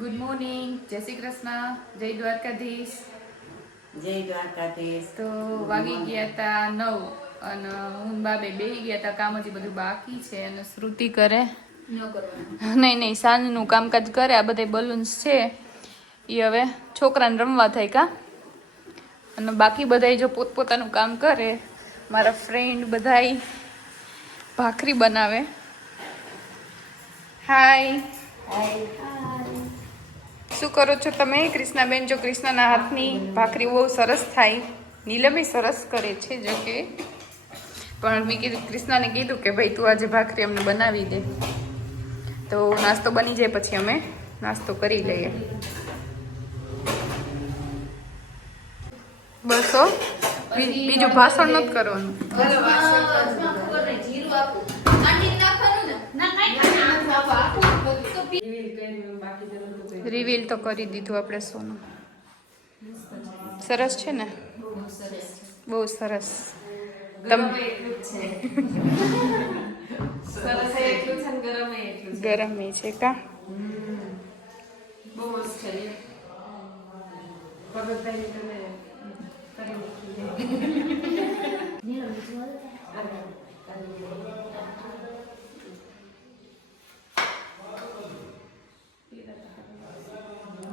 Good morning, જય શ્રી કૃષ્ણ, જય દ્વારકાધીશ. જય દ્વારકાધીશ. તો વાગી ગયા હતા 9 અને હું બાબે બેહી ગયા હતા. કામ હજી બધું બાકી છે અને શ્રુતિ કરે નહીં સાંજનું કામકાજ કરે. આ બધા બલૂન્સ છે એ હવે છોકરાને રમવા થાય કા, અને બાકી બધા જો પોતપોતાનું કામ કરે. મારા ફ્રેન્ડ બધાય ભાખરી બનાવે. હાય, શું કરો છો તમે? કૃષ્ણાબેન જો કૃષ્ણના હાથની ભાખરી બહુ સરસ થાય. નીલમે સરસ કરે છે જો કે, પણ મેં કીધું કૃષ્ણાને કીધું કે ભાઈ તું આજે ભાખરી અમને બનાવી દે. તો નાસ્તો બની જાય પછી અમે નાસ્તો કરી લઈએ. બસ હો, બીજું ભાષણ નથી કરવાનું. રિવીલ તો કરી દીધું આપણે સોનું. સરસ છે ને, બહુ સરસ. ગરમ છે કા,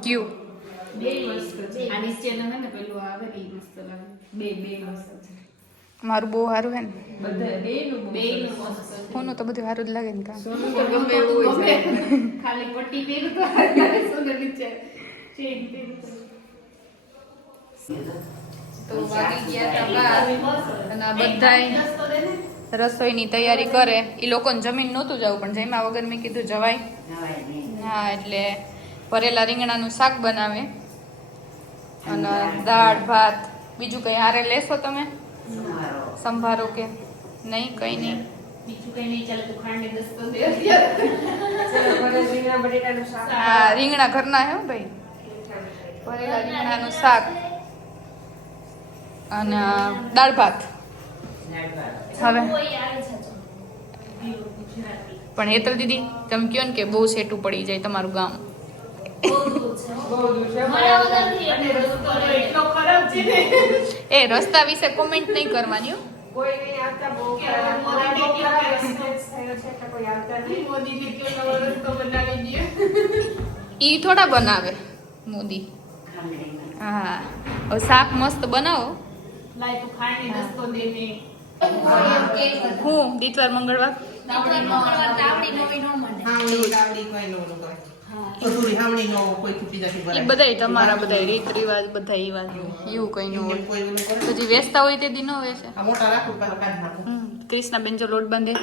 ક્યુ મારું બહુ સારું હે ને. સોનું તો બધું સારું જ લાગે ને કા. તો વાગી ગયા હતા 12 અને આ બધાય રસોઈની તૈયારી કરે. એ લોકોને જમીન નહોતું જવું, પણ જમ્યા વગર મેં કીધું જવાય. હા, એટલે ભરેલા રીંગણાનું શાક બનાવે અને દાળ ભાત. બીજું કઈ હારે લેશો તમે? સંભારો કે નહીં? કઈ નહીં, બીજું કઈ નહીં ચાલે તો ખાંડની દસ્તો દે. હા, રીંગણા ઘરના હે ભાઈ. ભરેલા રીંગણાનું શાક અને દાળ ભાત. હવે પણ હેતલ દીદી તમે કહો ને કે બહુ સેટું પડી જાય તમારું ગામ. એ રસ્તા વિશે કોમેન્ટ નહીં કરવાની. ઈ થોડા બનાવે મોદી. હા, હવે શાક મસ્ત બનાવો. હું દીતવાર મંગળવાર બધા તમારા બધા રીત રિવાજ બધા એવા એવું કઈ ન હોય. પછી વેચતા હોય તે દી ન વેચે. કૃષ્ણાબેન જો લોટ બાંધે.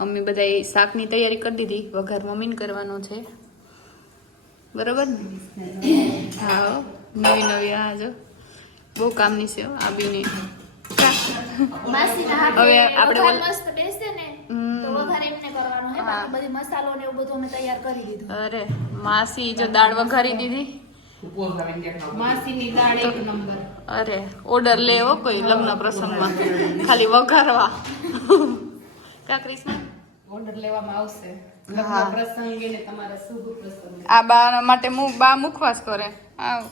અમે બધા શાકની તૈયારી કરી દીધી. વઘાર મમ્મીને કરવાનો છે, બરોબર ને? હા, નવી નવી. આ જો બહુ કામની છે આ બીની. હવે આપણે અરે માસી જો દાળ વઘારી દીધી. અરે ઓર્ડર લેવો કોઈ લગ્ન પ્રસંગમાં, ખાલી વઘારવા. કા કૃષ્ણ ઓર્ડર લેવામાં આવશે લગ્ન પ્રસંગે ને તમારા શુભ પ્રસંગ. આ બા માટે બા મુખવાસ કરે. આવ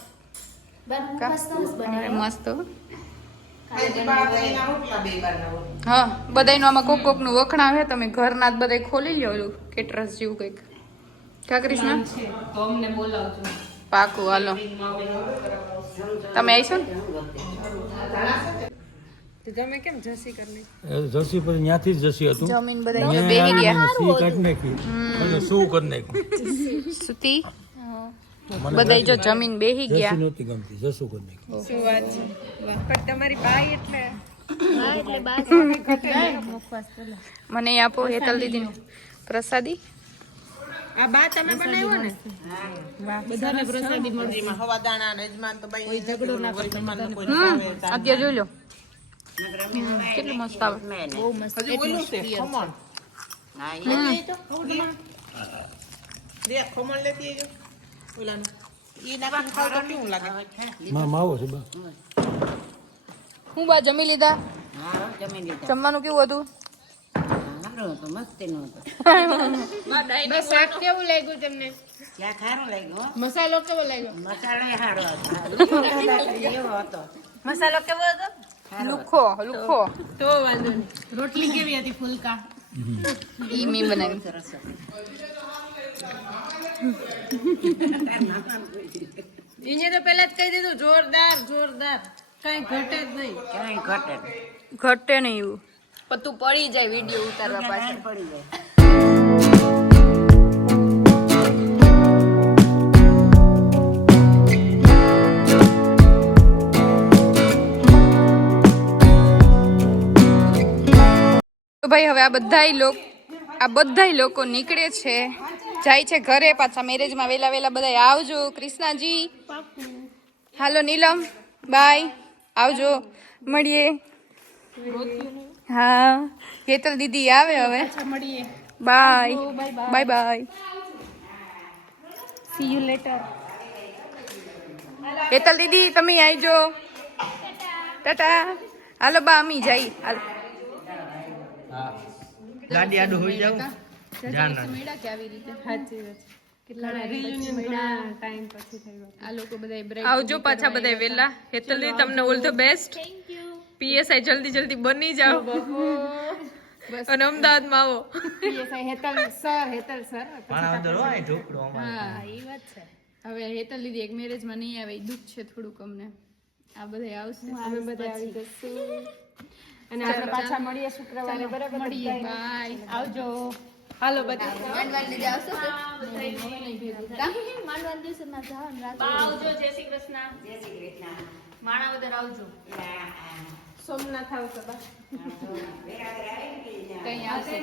મસ્ત. હા, બધાયનું આમાં કોક કોક નું વખણા છે. તમે ઘરના જ બધા ખોલી લ્યો કેટરસ જેવું કઈક. કા કૃષ્ણ પાકું. હાલો તમે આવીશો ને. તમે કેમ જસી કરી? જસી પર ત્યાંથી જ જસી હતું. જમીન બધા બેહી ગયા. સી કાઢી નાખી અને શું કરી નાખ્યું સુતી. બધાય જો જમીન બેહી ગયા. જસી નહોતી ગમતી, જસું કરી નાખ્યું. શું વાત છે? પણ તમારી બાઈ એટલે મને આપો હેતલ દીદી નું પ્રસાદી. આ બા તમે બનાવ્યો ને? બધાને પ્રસાદી મળી. હવાદાણા ને યજમાન તો બાઈ કોઈ ઝઘડો ના કરે. અત્યારે જોઈ લો કેટલું મસ્ત આવે. બહુ મસ્ત. ખમણ લેતી આવજો. ઓલાનું ઈ નાખી ખાવ તો કેવું લાગે? માવો છે બા. હું બા જમી લીધા? હા, જમી લીધા. જમવાનું કેવું હતું? સારું હતું, મસ્ત નું હતું. બસ શાક કેવું લાગ્યું તમને? ત્યાં ખારો લાગ્યો મસાલો કેવો લાગ્યો? મસાલો સારો હતો એવો હતો મસાલો કેવો હતો? લુખો લુખો. તો વાંધો નહીં. રોટલી કેવી હતી ફુલકા? ઈ મેં બનાવી. સરસ એને તો પહેલા જ કહી દીધું જોરદાર જોરદાર, કઈ ઘટે જ નહીં. ક્યાંય ઘટે ઘટે નહીં એવું. પણ તું પડી જાય વિડીયો ઉતારવા પાછળ. પડી જાય તો ભાઈ હવે આ બધાય લોકો નીકળે છે, જાય છે ઘરે. પાછા મેરેજમાં વેલા વેલા બધા આવજો. કૃષ્ણાજી હાલો, નીલમ બાય, આવજો, મળીએ. હા, હેતલ દીદી આવે હવે. મળીએ. Bye bye bye. See you later. Hetal દીદી તમે આવજો. ટાટા. હાલો બા, અમી જાય. હાલો. હા ગાડી આડું હોઈ જાવ ધ્યાન રાખજો. સાચી વાત. કેટલા રિયુનિયન ટાઈમ પછી થયું. આ લોકો બધા આવજો પાછા બધા વેલા. હેતલ દીદી તમને ઓલ ધ બેસ્ટ. પીએસઆઈ જલ્દી જલ્દી બની જાઓ અને અમદાવાદમાં આવો. PSI Hetal sir. પાણા અંદર હોય ઢોકળો અમારે. હા એ વાત છે. હવે હેતલ દીદી એક મેરેજમાં નહીં આવે, એ દુઃખ છે થોડુંક અમને. આ બધા આવશે, અમે બધા આવી જશું અને આપણે પાછા મળીએ શુક્રવારે. બરાબર? મળીએ. બાય. આવજો. હાલો બધા. આવજો. જય શ્રી કૃષ્ણ. માણાવદર આવજો. સોમનાથ આવશે બા. કઈ આવશે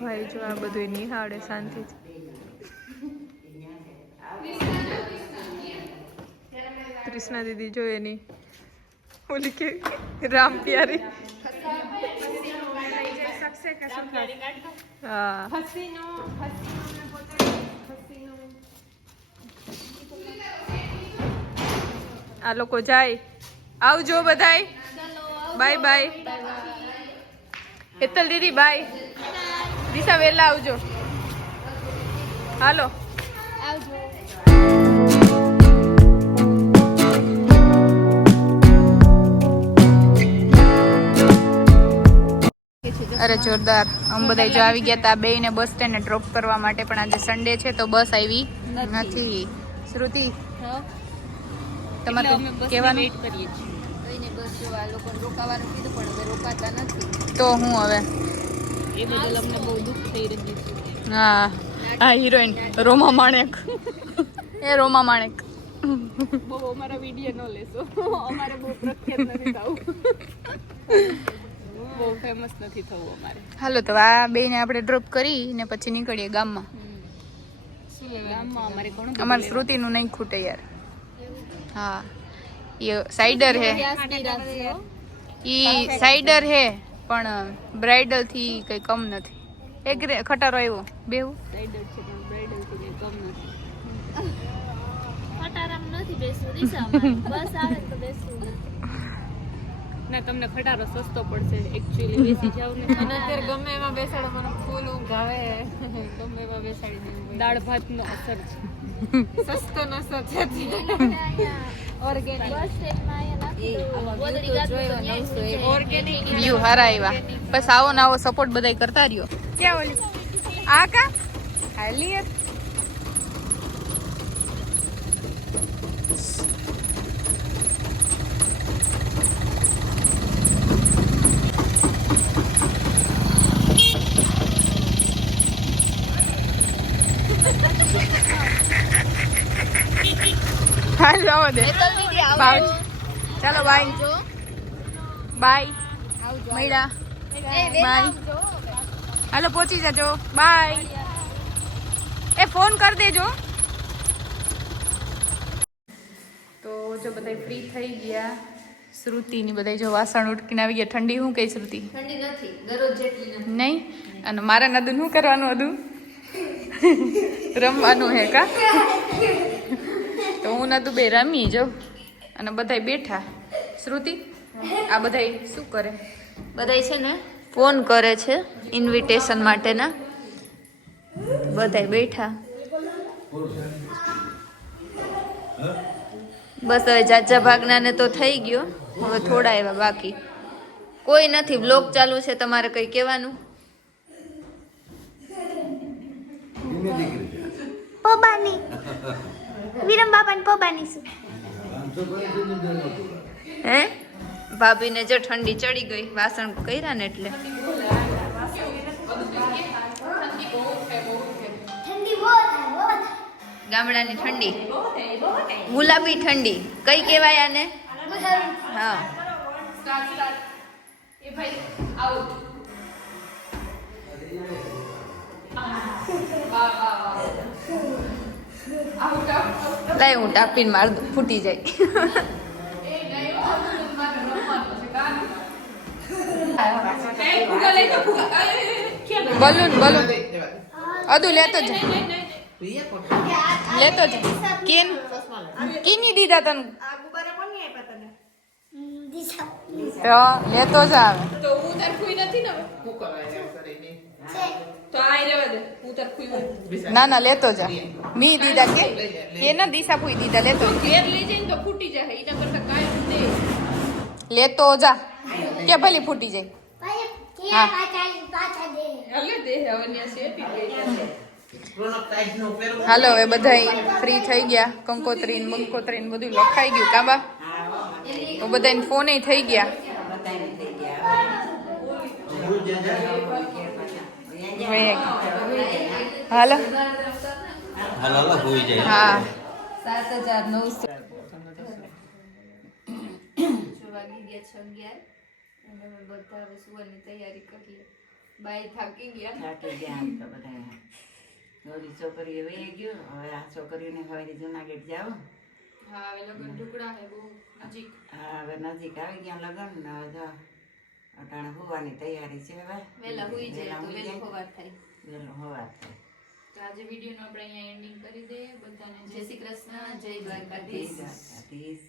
ભાઈ? જો આ બધું નિહાળે શાંતિથી. કૃષ્ણા દીદી જો એની ઓલી કે રામ પ્યારી. હા આ લોકો જાય. આવજો બધાય. Bye bye. હેતલ દીદી બાય. દિશા વેલા આવજો. હાલો આવજો. અરે જોરદાર. અમે બધા જો આવી ગયા તા બે ને બસ સ્ટેન્ડ ડ્રોપ કરવા માટે, પણ આજે સન્ડે છે તો બસ આવી નથી. શ્રુતિ તમારે કહેવાનું બસ જો આ લોકોને રોકાવાનું કીધું પણ હવે રોકાતા નથી. તો હું હવે એ બદલ અમને બહુ દુઃખ થઈ રહ્યું છે. હા હા હિરોઈન રોમા માણેક. એ રોમા માણેક. બહુ અમારા વિડીયો ન લેશો, અમારે બહુ પ્રખ્યાત નથી થવું, બહુ ફેમસ નથી થવું અમારે. હાલો તો આ બેને આપણે ડ્રોપ કરી ને પછી નીકળીએ ગામમાં. ગામમાં અમારે ઘણું અમારે શ્રુતિનું નહીં ખૂટે યાર. હા એ સાઈડર હે, ઈ સાઈડર હે પણ બ્રાઇડલ થી કઈ કમ નથી. એક ખટારો આવ્યો બેવું. સાઈડર છે પણ બ્રાઇડલ થી કઈ કમ નથી. ના તમને ખટારો સસ્તો પડશે એકચ્યુઅલી. બેસી જાવ ને અને અત્યારે ગમે એમાં બેસાડો, મને ફૂલ ઊંઘ આવે. ગમે એમાં બેસાડી દેવું. દાળ ભાત નો અસર છે, સસ્તો નો અસર છે. ઓર્ગેનિક વ્યૂ હારા આવ્યા. બસ આવો ને આવો સપોર્ટ બધાય કરતા રહ્યો. ક્યાં ઓલી આ કા હાલી યાર. હાલ આવો દે. ચાલો બાય બાય. મળ્યા. બાય. હાલો પહોંચી જજો. બાય. એ ફોન કરી દેજો. તો જો બધા ફ્રી થઈ ગયા. શ્રુતિ ની બધા જો વાસણ ઉટકીને આવી ગયા. ઠંડી શું કઈ શ્રુતિ? ઠંડી નથી, દરરોજ જેટલી નથી. નહીં. અને મારે નદુ શું કરવાનું હતું? રમવાનું હે કા? તો હું નતું બે રમી જો અને બધાય બેઠા. શ્રુતિ આ બધાય શું કરે? બધાય છે ને ફોન કરે છે ઇન્વિટેશન માટેના. બધાય બેઠા. બસ હવે જાજા ભાગનાને તો થઈ ગયો, હવે થોડા એવા બાકી. કોઈ નથી, બ્લોગ ચાલુ છે. તમારે કઈ કહેવાનું? પોબાની વિરમ બાપાની પોબાની શું હે? ભાભીને જો ઠંડી ચડી ગઈ, વાસણ કર્યા ને એટલે. ગામડાની ઠંડી, ગુલાબી ઠંડી કઈ કહેવાય આને? હા. લાય હું ટાપીને માર દઉં, ફૂટી જાય. બલૂન બલૂન અદુ લેતો જ કેન કીની દીધા તને તો લેતો જ આવે. તો હું તાર કોઈ નથી ને તો આ રહેવા દે, હું તાર કોઈ ના ના લેતો જા. મી દીધા કે ના દિશા પૂઈ દીધા, લેતો ઘેર લઈ જઈને તો ફૂટી જાય. એના કરતા કાંઈ દે લેતો જા કે ભલે ફૂટી જાય. હાલે દે હવે ન્યા શેટી ગઈ. હાલો હવે બધા ફ્રી થઈ ગયા. કંકોત્રી ને મંકોત્રી ને બધું લખાઈ ગયું કાબા. તો બધાને ફોન થઈ ગયા. હાલો હાલો હોઈ જાય. હા 7,900 વાગી ગયા 6:11 અને અમે બધા હવે સુવાની તૈયારી કરીએ. બાય થાકી ગયા. થાકી ગયા આમ તો બધા. નોરી છોકરીઓ વહી ગયો. હવે આ છોકરીઓને હવે જુનાગઢ જાઓ. હા હવે લગન ઢુકડા હે બહુ નજીક. હા હવે નજીક આવી ગયા લગન ને હવે જો અટાણે હોવાની તૈયારી છે. હવે વહેલા હુઈ જાય તો વહેલું સવાર થાય. વહેલું હોવા થાય. તો આજે વિડીયોનો આપણે અહીંયા એન્ડિંગ કરી દઈએ. બધાને જય શ્રી કૃષ્ણ, જય દ્વારકાધીશ. દ્વારકાધીશ.